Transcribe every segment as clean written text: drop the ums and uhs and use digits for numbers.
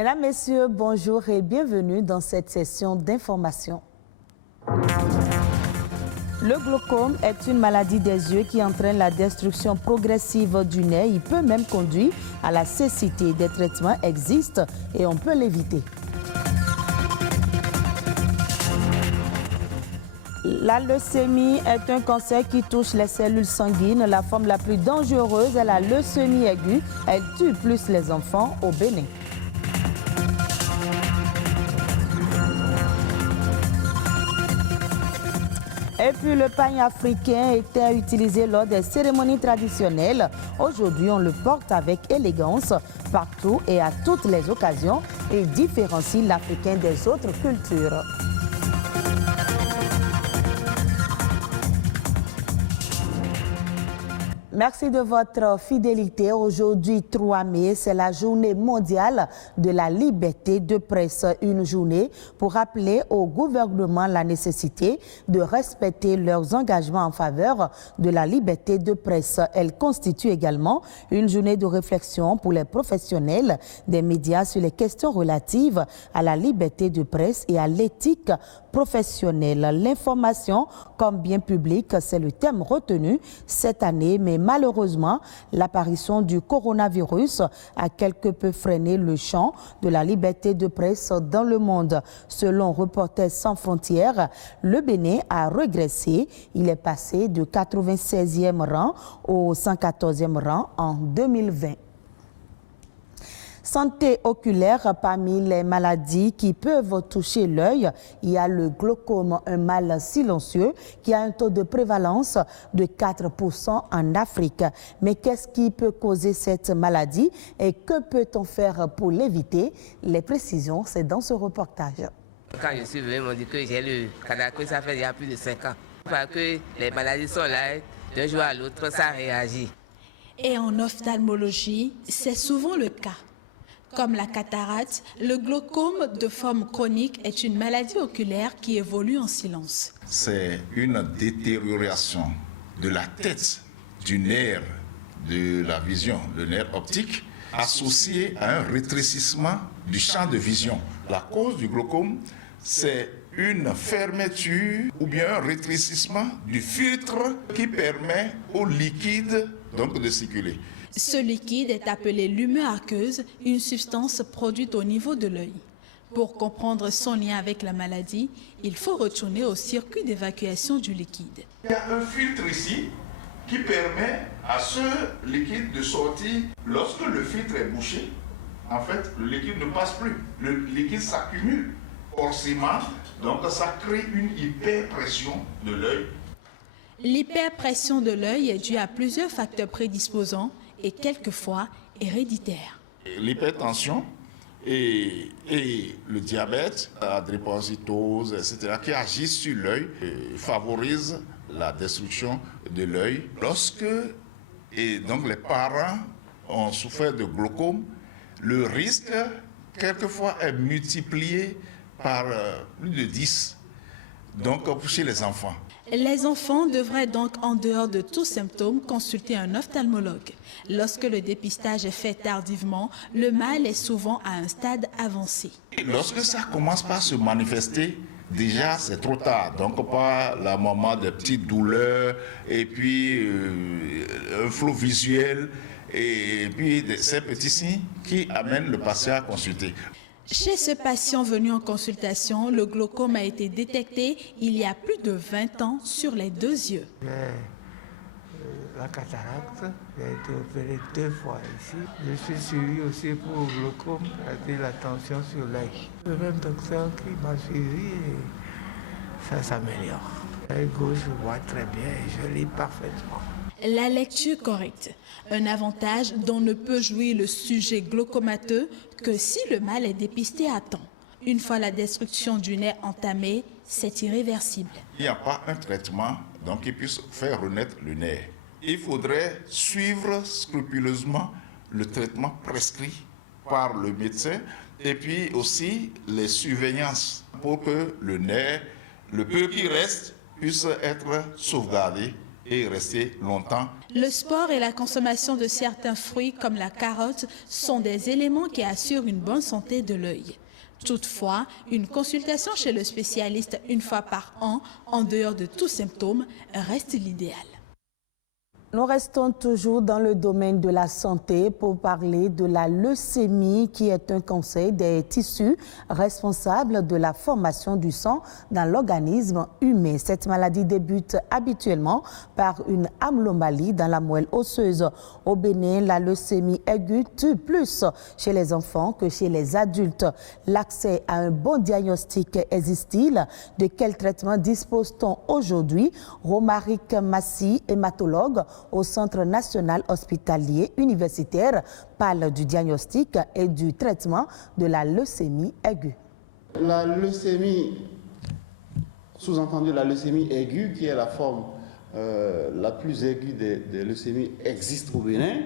Mesdames, Messieurs, bonjour et bienvenue dans cette session d'information. Le glaucome est une maladie des yeux qui entraîne la destruction progressive du nez. Il peut même conduire à la cécité. Des traitements existent et on peut l'éviter. La leucémie est un cancer qui touche les cellules sanguines. La forme la plus dangereuse est la leucémie aiguë. Elle tue plus les enfants au Bénin. Et puis le pagne africain était utilisé lors des cérémonies traditionnelles. Aujourd'hui, on le porte avec élégance partout et à toutes les occasions et différencie l'Africain des autres cultures. Merci de votre fidélité. Aujourd'hui, 3 mai, c'est la journée mondiale de la liberté de presse. Une journée pour rappeler au gouvernement la nécessité de respecter leurs engagements en faveur de la liberté de presse. Elle constitue également une journée de réflexion pour les professionnels des médias sur les questions relatives à la liberté de presse et à l'éthique professionnelle. L'information comme bien public, c'est le thème retenu cette année, mais malheureusement, l'apparition du coronavirus a quelque peu freiné le champ de la liberté de presse dans le monde. Selon Reporters sans frontières, le Bénin a régressé. Il est passé de 96e rang au 114e rang en 2020. Santé oculaire, parmi les maladies qui peuvent toucher l'œil, il y a le glaucome, un mal silencieux qui a un taux de prévalence de 4% en Afrique. Mais qu'est-ce qui peut causer cette maladie et que peut-on faire pour l'éviter? Les précisions, c'est dans ce reportage. Quand je suis venu, on m'a dit que j'ai le cataract, ça fait il y a plus de 5 ans. Parce que les maladies sont là, d'un jour à l'autre, ça réagit. Et en ophtalmologie, c'est souvent le cas. Comme la cataracte, le glaucome de forme chronique est une maladie oculaire qui évolue en silence. C'est une détérioration de la tête du nerf de la vision, le nerf optique, associé à un rétrécissement du champ de vision. La cause du glaucome, c'est une fermeture ou bien un rétrécissement du filtre qui permet au liquide donc de circuler. Ce liquide est appelé l'humeur aqueuse, une substance produite au niveau de l'œil. Pour comprendre son lien avec la maladie, il faut retourner au circuit d'évacuation du liquide. Il y a un filtre ici qui permet à ce liquide de sortir. Lorsque le filtre est bouché, en fait, le liquide ne passe plus. Le liquide s'accumule forcément, donc ça crée une hyperpression de l'œil. L'hyperpression de l'œil est due à plusieurs facteurs prédisposants et quelquefois héréditaires. L'hypertension et le diabète, la drépanocytose, etc., qui agissent sur l'œil, favorisent la destruction de l'œil. Lorsque donc les parents ont souffert de glaucome, le risque, quelquefois, est multiplié par plus de 10, donc chez les enfants. Les enfants devraient donc, en dehors de tous symptômes, consulter un ophtalmologue. Lorsque le dépistage est fait tardivement, le mal est souvent à un stade avancé. Lorsque ça commence par se manifester, déjà c'est trop tard. Donc par le moment de petites douleurs et puis un flou visuel et puis ces petits signes qui amènent le patient à consulter. Chez ce patient venu en consultation, le glaucome a été détecté il y a plus de 20 ans sur les 2 yeux. La cataracte, j'ai été opéré 2 fois ici. Je suis suivi aussi pour le glaucome, c'est-à-dire la tension sur l'œil. Le même docteur qui m'a suivi et ça s'améliore. L'œil gauche, je vois très bien et je lis parfaitement. La lecture correcte, un avantage dont ne peut jouir le sujet glaucomateux que si le mal est dépisté à temps. Une fois la destruction du nez entamée, c'est irréversible. Il n'y a pas un traitement donc, qui puisse faire renaître le nez. Il faudrait suivre scrupuleusement le traitement prescrit par le médecin et puis aussi les surveillances pour que le nez, le peu qui reste, puisse être sauvegardé et rester longtemps. Le sport et la consommation de certains fruits comme la carotte sont des éléments qui assurent une bonne santé de l'œil. Toutefois, une consultation chez le spécialiste une fois par an, en dehors de tous symptômes, reste l'idéal. Nous restons toujours dans le domaine de la santé pour parler de la leucémie qui est un cancer des tissus responsable de la formation du sang dans l'organisme humain. Cette maladie débute habituellement par une anomalie dans la moelle osseuse. Au Bénin, la leucémie aiguë tue plus chez les enfants que chez les adultes. L'accès à un bon diagnostic existe-t-il? De quel traitement dispose-t-on aujourd'hui? Romaric Massy, hématologue au Centre national hospitalier universitaire, parle du diagnostic et du traitement de la leucémie aiguë. La leucémie, sous-entendu la leucémie aiguë, qui est la forme la plus aiguë des leucémies, existe au Bénin.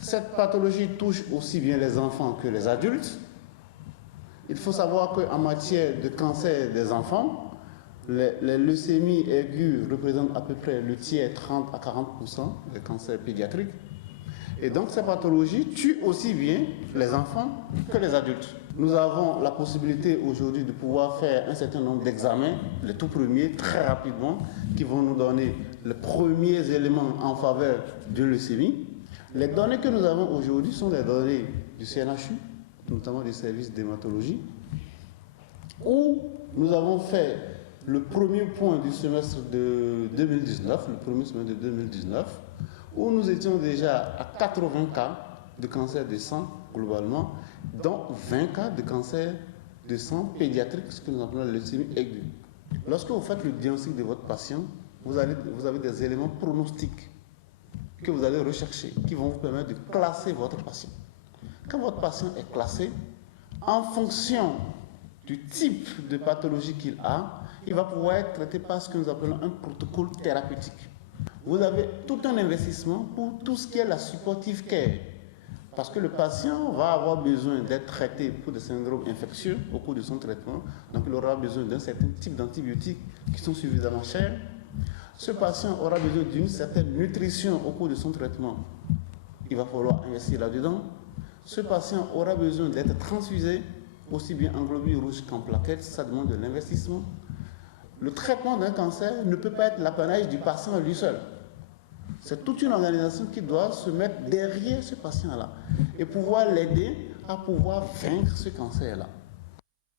Cette pathologie touche aussi bien les enfants que les adultes. Il faut savoir qu'en matière de cancer des enfants, les leucémies aiguës représentent à peu près le tiers, 30 à 40% des cancers pédiatriques. Et donc ces pathologies tuent aussi bien les enfants que les adultes. Nous avons la possibilité aujourd'hui de pouvoir faire un certain nombre d'examens, les tout premiers, très rapidement, qui vont nous donner les premiers éléments en faveur de leucémie. Les données que nous avons aujourd'hui sont des données du CNHU, notamment du service d'hématologie, où nous avons fait le premier point du semestre de 2019, le premier semestre de 2019, où nous étions déjà à 80 cas de cancer de sang globalement, dont 20 cas de cancer de sang pédiatrique, ce que nous appelons la leucémie aiguë. Lorsque vous faites le diagnostic de votre patient, vous avez des éléments pronostiques que vous allez rechercher, qui vont vous permettre de classer votre patient. Quand votre patient est classé, en fonction du type de pathologie qu'il a, il va pouvoir être traité par ce que nous appelons un protocole thérapeutique. Vous avez tout un investissement pour tout ce qui est la supportive care, parce que le patient va avoir besoin d'être traité pour des syndromes infectieux au cours de son traitement, donc il aura besoin d'un certain type d'antibiotiques qui sont suffisamment chers. Ce patient aura besoin d'une certaine nutrition au cours de son traitement, il va falloir investir là-dedans. Ce patient aura besoin d'être transfusé, aussi bien en globules rouges qu'en plaquettes, ça demande de l'investissement. Le traitement d'un cancer ne peut pas être l'apanage du patient lui seul. C'est toute une organisation qui doit se mettre derrière ce patient-là et pouvoir l'aider à pouvoir vaincre ce cancer-là.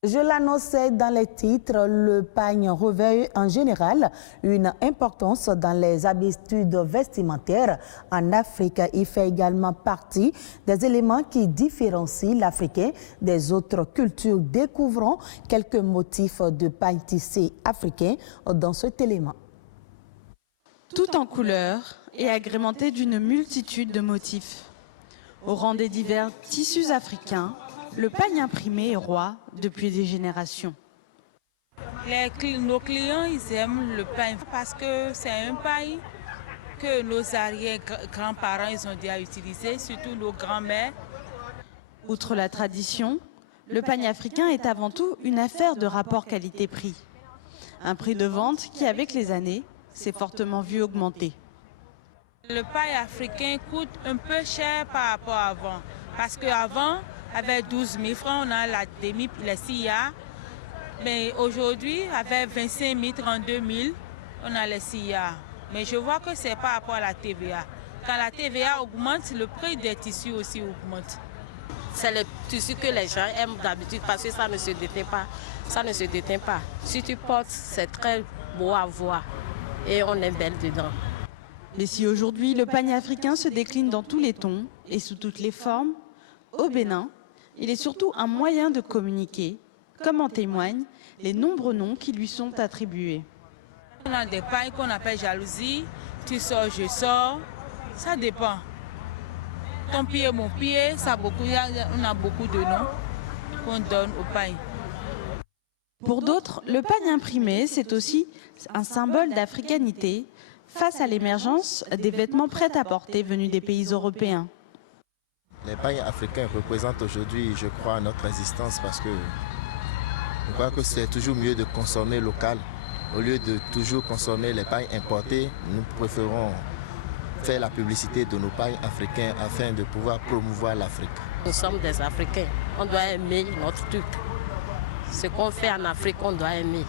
Je l'annonçais dans les titres, le pagne revêt en général une importance dans les habitudes vestimentaires en Afrique. Il fait également partie des éléments qui différencient l'Africain des autres cultures. Découvrons quelques motifs de pagne tissé africain dans cet élément. Tout en couleurs et agrémenté d'une multitude de motifs. Au rang des divers tissus africains, le pagne imprimé est roi depuis des générations. Nos clients, ils aiment le pagne parce que c'est un pagne que nos arrière-grands-parents ils ont déjà utilisé, surtout nos grands-mères. Outre la tradition, le pagne africain est avant tout une affaire de rapport qualité-prix. Un prix de vente qui, avec les années, s'est fortement vu augmenter. Le pagne africain coûte un peu cher par rapport à avant. Parce qu'avant, avec 12 000 francs, on a la demi, la CIA. Mais aujourd'hui, avec 25 000, 32 000, on a les CIA. Mais je vois que c'est par rapport à la TVA. Quand la TVA augmente, le prix des tissus aussi augmente. C'est le tissu que les gens aiment d'habitude parce que ça ne se déteint pas. Ça ne se déteint pas. Si tu portes, c'est très beau à voir et on est belle dedans. Mais si aujourd'hui le pagne africain se décline dans tous les tons et sous toutes les formes, au Bénin, il est surtout un moyen de communiquer, comme en témoignent les nombreux noms qui lui sont attribués. On a des pagnes qu'on appelle jalousie, tu sors, je sors, ça dépend. Ton pied, mon pied, ça beaucoup, on a beaucoup de noms qu'on donne aux pagnes. Pour d'autres, le pagne imprimé, c'est aussi un symbole d'africanité face à l'émergence des vêtements prêts à porter venus des pays européens. Les pagnes africains représentent aujourd'hui, je crois, notre existence parce que je crois que c'est toujours mieux de consommer local Au lieu de toujours consommer les pailles importées, nous préférons faire la publicité de nos pailles africaines afin de pouvoir promouvoir l'Afrique. Nous sommes des Africains, on doit aimer notre truc. Ce qu'on fait en Afrique, on doit aimer.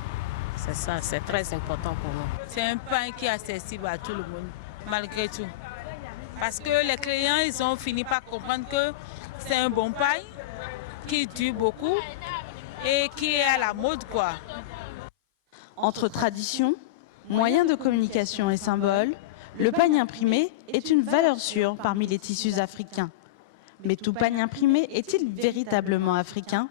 C'est ça, c'est très important pour nous. C'est un pain qui est accessible à tout le monde, malgré tout. Parce que les clients, ils ont fini par comprendre que c'est un bon pain qui dure beaucoup et qui est à la mode, quoi. Entre tradition, moyens de communication et symboles, le pagne imprimé est une valeur sûre parmi les tissus africains. Mais tout pagne imprimé est-il véritablement africain ?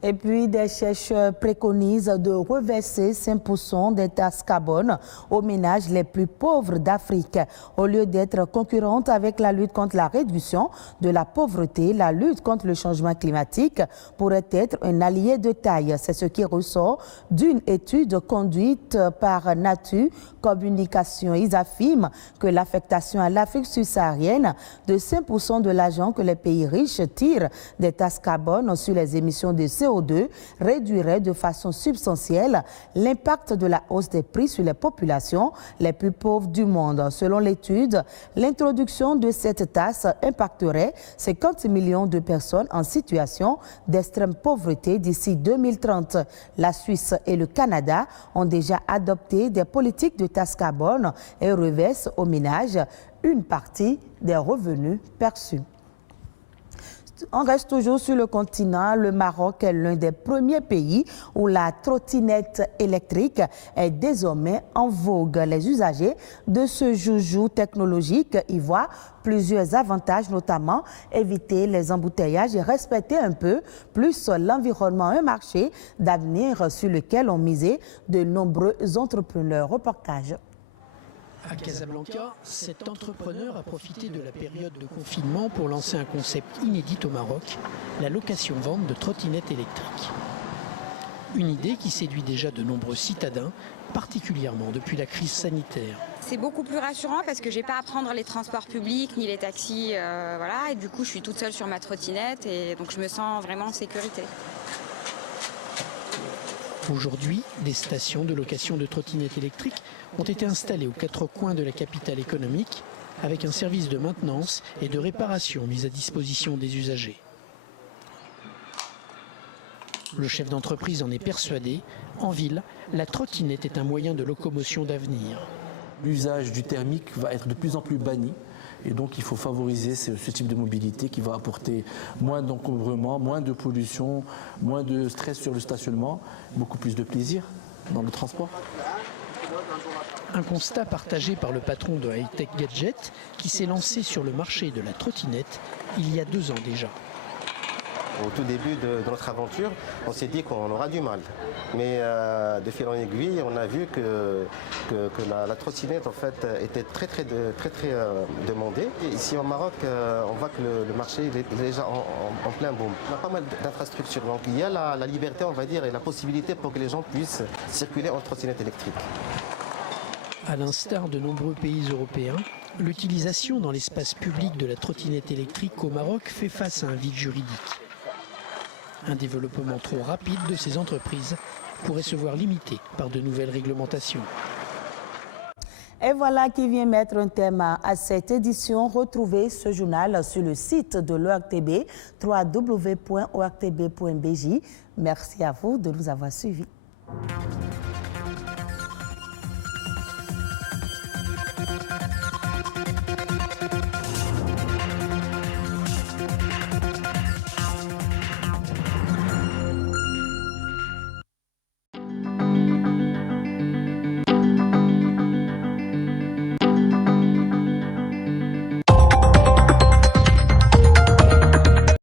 Et puis, des chercheurs préconisent de reverser 5% des taxes carbone aux ménages les plus pauvres d'Afrique. Au lieu d'être concurrente avec la lutte contre la réduction de la pauvreté, la lutte contre le changement climatique pourrait être un allié de taille. C'est ce qui ressort d'une étude conduite par Nature Communication. Ils affirment que l'affectation à l'Afrique subsaharienne de 5% de l'argent que les pays riches tirent des taxes carbone sur les émissions de CO2 réduirait de façon substantielle l'impact de la hausse des prix sur les populations les plus pauvres du monde. Selon l'étude, l'introduction de cette taxe impacterait 50 millions de personnes en situation d'extrême pauvreté d'ici 2030. La Suisse et le Canada ont déjà adopté des politiques de taxe carbone et reversent aux ménages une partie des revenus perçus. On reste toujours sur le continent. Le Maroc est l'un des premiers pays où la trottinette électrique est désormais en vogue. Les usagers de ce joujou technologique y voient plusieurs avantages, notamment éviter les embouteillages et respecter un peu plus l'environnement. Un marché d'avenir sur lequel ont misé de nombreux entrepreneurs. Reportage. À Casablanca, cet entrepreneur a profité de la période de confinement pour lancer un concept inédit au Maroc, la location-vente de trottinettes électriques. Une idée qui séduit déjà de nombreux citadins, particulièrement depuis la crise sanitaire. C'est beaucoup plus rassurant parce que je n'ai pas à prendre les transports publics ni les taxis, voilà, et du coup je suis toute seule sur ma trottinette et donc je me sens vraiment en sécurité. Aujourd'hui, des stations de location de trottinettes électriques ont été installées aux quatre coins de la capitale économique avec un service de maintenance et de réparation mis à disposition des usagers. Le chef d'entreprise en est persuadé, en ville, la trottinette est un moyen de locomotion d'avenir. L'usage du thermique va être de plus en plus banni. Et donc il faut favoriser ce type de mobilité qui va apporter moins d'encombrement, moins de pollution, moins de stress sur le stationnement, beaucoup plus de plaisir dans le transport. Un constat partagé par le patron de High Tech Gadget qui s'est lancé sur le marché de la trottinette il y a 2 ans déjà. Au tout début de notre aventure, on s'est dit qu'on aura du mal. Mais de fil en aiguille, on a vu que la trottinette en fait, était très demandée. Et ici au Maroc, on voit que le marché est déjà en plein boom. On a pas mal d'infrastructures. Donc il y a la liberté, on va dire, et la possibilité pour que les gens puissent circuler en trottinette électrique. À l'instar de nombreux pays européens, l'utilisation dans l'espace public de la trottinette électrique au Maroc fait face à un vide juridique. Un développement trop rapide de ces entreprises pourrait se voir limité par de nouvelles réglementations. Et voilà qui vient mettre un terme à cette édition. Retrouvez ce journal sur le site de l'ORTB, www.ortb.bj. Merci à vous de nous avoir suivis.